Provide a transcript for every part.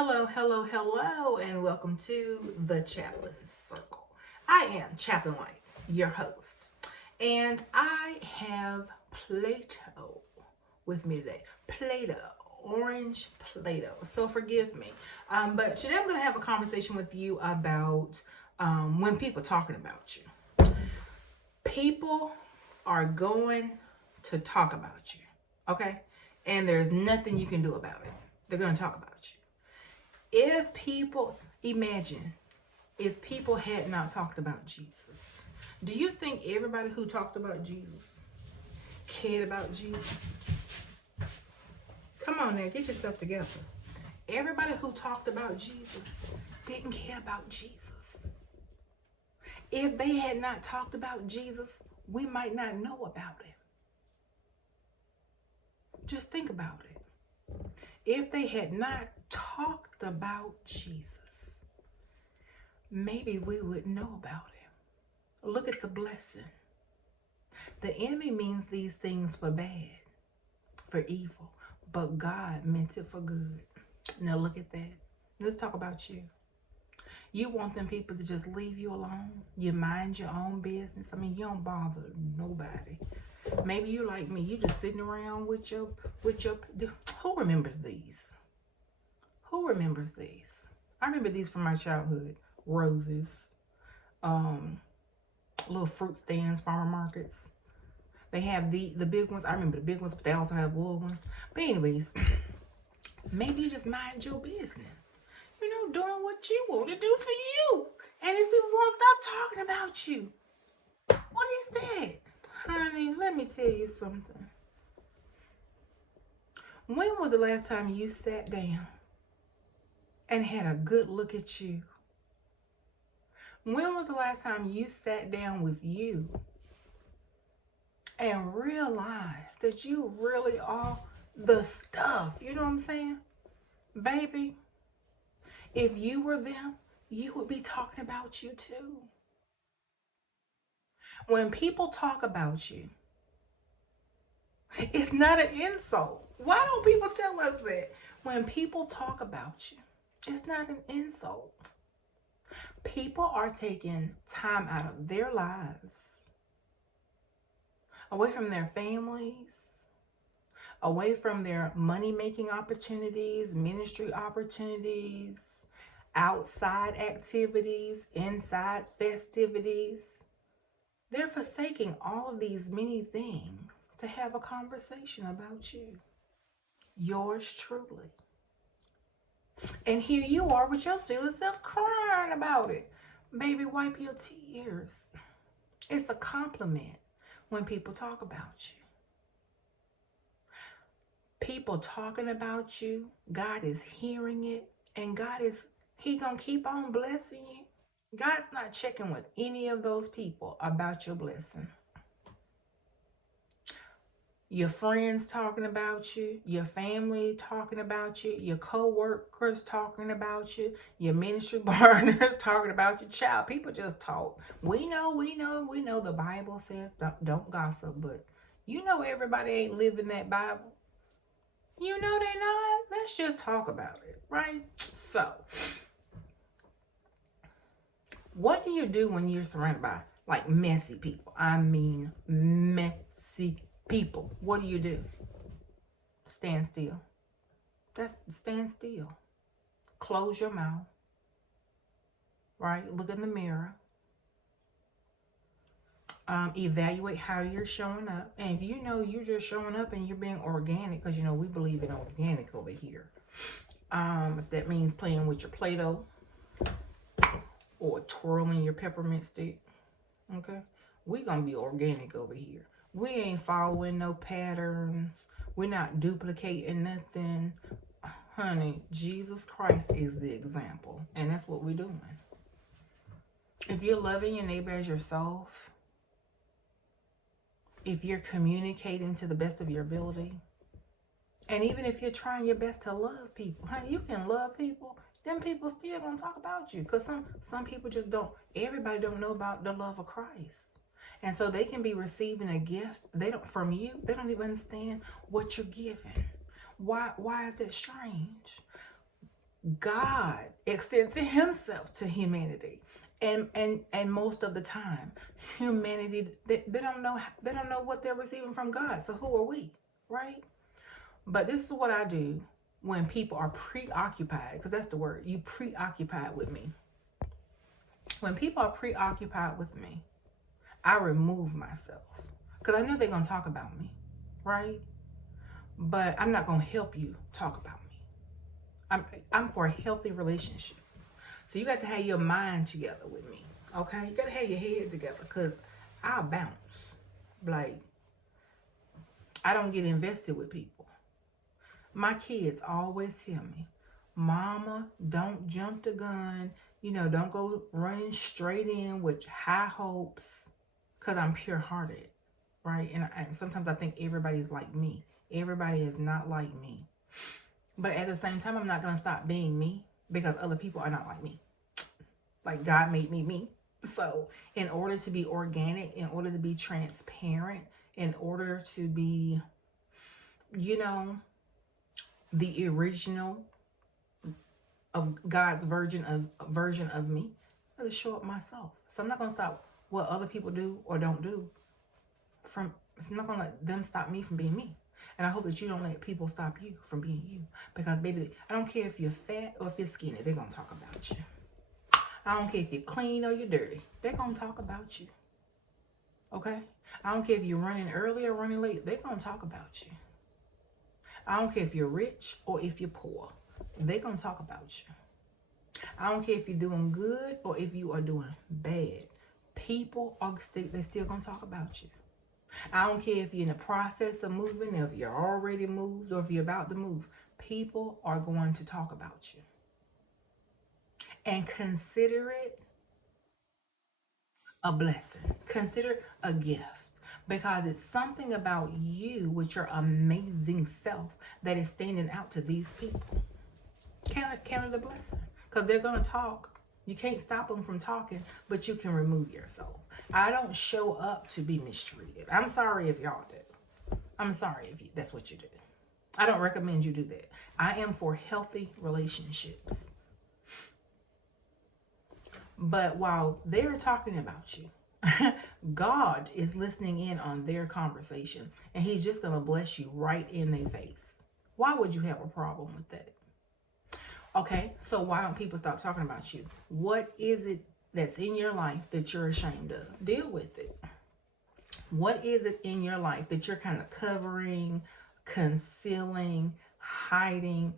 Hello, hello, hello, and welcome to the Chaplain Circle. I am Chaplain White, your host, and I have Plato with me today. Plato, orange Plato. So forgive me, but today I'm going to have a conversation with you about when people talking about you. People are going to talk about you, okay? And there's nothing you can do about it. They're going to talk about you. If people, imagine if people had not talked about Jesus, do you think everybody who talked about Jesus cared about Jesus? Come on now, get yourself together. Everybody who talked about Jesus didn't care about Jesus. If they had not talked about Jesus, we might not know about him. Just think about it. If they had not talked about Jesus, maybe we would know about him. Look at the blessing. The enemy means these things for bad, for evil, but God meant it for good. Now look at that. Let's talk about you. You want them people to just leave you alone. You mind your own business. I mean, you don't bother nobody. Maybe you like me. You just sitting around with your. Who remembers these? Who remembers these? I remember these from my childhood. Roses, little fruit stands, farmer markets. They have the big ones. I remember the big ones, but they also have little ones. But anyways, maybe you just mind your business. Doing what you want to do for you. And these people won't stop talking about you. What is that? Honey, let me tell you something. When was the last time you sat down and had a good look at you? When was the last time you sat down with you and realized that you really are the stuff? You know what I'm saying? Baby, if you were them, you would be talking about you too. When people talk about you, it's not an insult. Why don't people tell us that? When people talk about you, it's not an insult. People are taking time out of their lives, away from their families, away from their money-making opportunities, ministry opportunities, outside activities, inside festivities. They're forsaking all of these many things to have a conversation about you. Yours truly. And here you are with your silly self crying about it. Baby, wipe your tears. It's a compliment when people talk about you. People talking about you, God is hearing it, and He gonna keep on blessing you. God's not checking with any of those people about your blessings. Your friends talking about you, your family talking about you, your co-workers talking about you, your ministry partners talking about your child. People just talk. We know the Bible says don't gossip, but everybody ain't living that Bible. They not. Let's just talk about it, right? So, what do you do when you're surrounded by like messy people? I mean, messy people. What do? Stand still. Just stand still. Close your mouth. Right? Look in the mirror. Evaluate how you're showing up. And if you know you're just showing up and you're being organic, because we believe in organic over here. If that means playing with your Play-Doh or twirling your peppermint stick, okay? We're going to be organic over here. We ain't following no patterns. We're not duplicating nothing. Honey, Jesus Christ is the example. And that's what we're doing. If you're loving your neighbor as yourself, if you're communicating to the best of your ability, and even if you're trying your best to love people, honey, you can love people. Them people still gonna talk about you. Because some people just don't, everybody don't know about the love of Christ. And so they can be receiving a gift from you. They don't even understand what you're giving. Why is that strange? God extends himself to humanity. And most of the time, humanity, they don't know what they're receiving from God. So who are we? Right? But this is what I do when people are preoccupied, because that's the word. You preoccupied with me. When people are preoccupied with me, I remove myself. Because I know they're going to talk about me, right? But I'm not going to help you talk about me. I'm for healthy relationships. So you got to have your mind together with me, okay? You got to have your head together, because I'll bounce. Like, I don't get invested with people. My kids always tell me, Mama, don't jump the gun. Don't go running straight in with high hopes, because I'm pure-hearted, right? And sometimes I think everybody's like me. Everybody is not like me. But at the same time, I'm not going to stop being me, because other people are not like me. Like, God made me. So in order to be organic, in order to be transparent, in order to be, the original of God's version of me, I gotta show up myself. So I'm not gonna stop what other people do or don't do. It's not gonna let them stop me from being me. And I hope that you don't let people stop you from being you. Because baby, I don't care if you're fat or if you're skinny, they're gonna talk about you. I don't care if you're clean or you're dirty, they're gonna talk about you. Okay? I don't care if you're running early or running late, they're gonna talk about you. I don't care if you're rich or if you're poor, they're gonna talk about you. I don't care if you're doing good or if you are doing bad. People are they're still gonna talk about you. I don't care if you're in the process of moving, if you're already moved, or if you're about to move. People are going to talk about you. And consider it a blessing. Consider it a gift. Because it's something about you with your amazing self that is standing out to these people. Count it a blessing. Because they're going to talk. You can't stop them from talking, but you can remove yourself. I don't show up to be mistreated. I'm sorry if y'all do. I'm sorry if that's what you do. I don't recommend you do that. I am for healthy relationships. But while they're talking about you, God is listening in on their conversations, and he's just going to bless you right in their face. Why would you have a problem with that? Okay, so why don't people stop talking about you? What is it that's in your life that you're ashamed of? Deal with it. What is it in your life that you're kind of covering, concealing, hiding?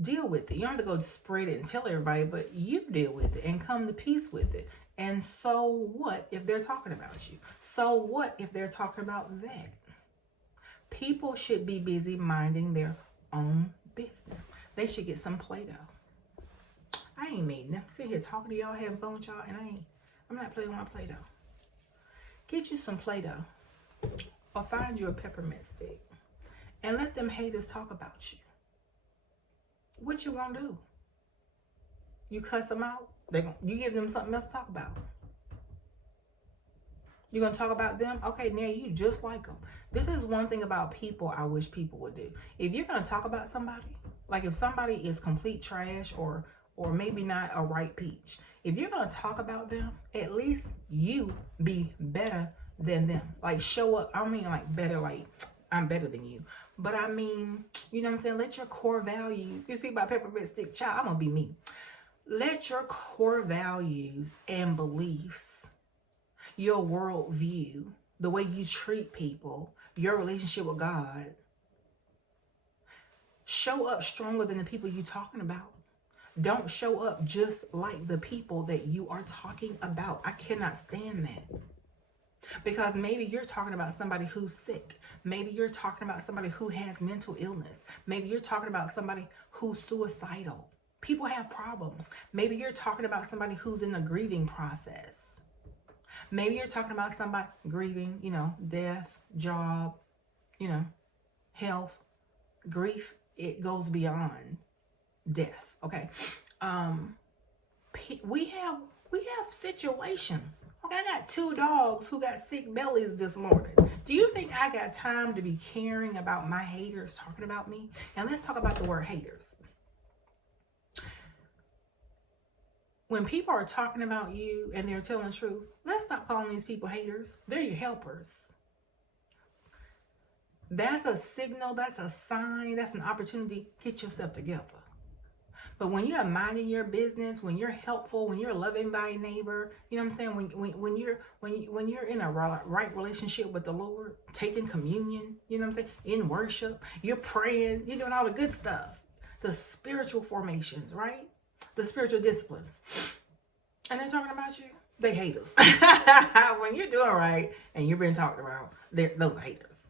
Deal with it. You don't have to go spread it and tell everybody, but you deal with it and come to peace with it. And so what if they're talking about you? So what if they're talking about that? People should be busy minding their own business. They should get some Play-Doh. I ain't made nothing. Sitting here talking to y'all, having fun with y'all, and I'm not playing with my Play-Doh. Get you some Play-Doh, or find you a peppermint stick, and let them haters talk about you. What you gonna do? You cuss them out? You give them something else to talk about. You gonna talk about them? Okay, now you just like them. This is one thing about people I wish people would do. If you're gonna talk about somebody, like if somebody is complete trash or maybe not a ripe peach, if you're gonna talk about them, at least you be better than them. Like show up. I don't mean like better, like I'm better than you. But I mean, you know what I'm saying? Let your core values, you see my peppermint stick, child, I'm gonna be me. Let your core values and beliefs, your worldview, the way you treat people, your relationship with God, show up stronger than the people you're talking about. Don't show up just like the people that you are talking about. I cannot stand that. Because maybe you're talking about somebody who's sick. Maybe you're talking about somebody who has mental illness. Maybe you're talking about somebody who's suicidal. People have problems. Maybe you're talking about somebody who's in a grieving process. Maybe you're talking about somebody grieving, death, job, health, grief. It goes beyond death. Okay. We have situations. Okay, I got 2 dogs who got sick bellies this morning. Do you think I got time to be caring about my haters talking about me? And let's talk about the word haters. When people are talking about you and they're telling the truth, let's stop calling these people haters. They're your helpers. That's a signal, that's a sign, that's an opportunity. Get yourself together. But when you're minding your business, when you're helpful, when you're loving thy neighbor, you know what I'm saying? When you're in a right relationship with the Lord, taking communion, you know what I'm saying? In worship, you're praying, you're doing all the good stuff. The spiritual formations, right? The spiritual disciplines. And they're talking about you. They hate us. When you're doing right and you're being talked about, those are haters.